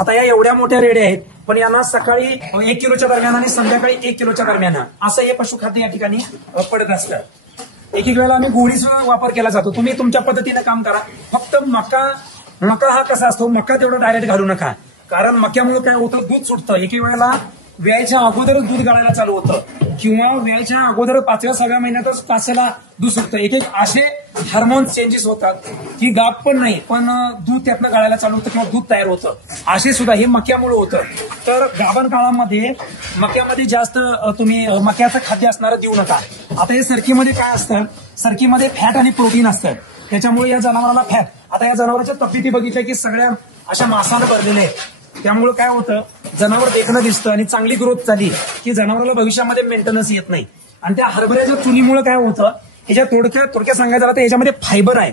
आता या एवढ्या मोठ्या रेड्या आहेत, पण यांना सकाळी 1 किलोच्या दरम्यान आणि संध्याकाळी 1 किलोच्या दरम्यान असं हे पशुखाद्य या ठिकाणी पडत असतं. एक वेळेला आम्ही गोळीचा वापर केला जातो. तुम्ही तुमच्या पद्धतीने काम करा. फक्त मका हा कसा असतो, मका तेवढा डायरेक्ट घालू नका, कारण मक्यामुळे काय होतं, दूध सुटतं. एक वेळेला वेळेच्या अगोदरच दूध गाळायला चालू होतं, किंवा वेळेच्या अगोदर 5व्या-6व्या महिन्यातच कासेला दूध सुटतं. एक असे हार्मोन चेंजेस होतात की गाप पण नाही, पण दूध त्यातनं गाळायला चालू होतं किंवा दूध तयार होतं. असे सुद्धा हे मक्यामुळे होतं. तर गाभण काळामध्ये मक्यामध्ये जास्त तुम्ही मक्याचं खाद्य असणारं देऊ नका. आता हे सरकीमध्ये काय असतं, सरकीमध्ये फॅट आणि प्रोटीन असतं, त्याच्यामुळे या जनावराला फॅट. आता या जनावरांच्या तब्येती बघितल्या की सगळ्या अशा मांसानं भरलेल्या आहेत. त्यामुळे काय होतं, जनावर देखणं दिसतं आणि चांगली ग्रोथ झाली की जनावराला भविष्यामध्ये मेंटेनन्स येत नाही. आणि त्या हरभऱ्याच्या चुलीमुळे काय होतं, ह्याच्या थोडक्यात सांगायचं झालं तर याच्यामध्ये फायबर आहे.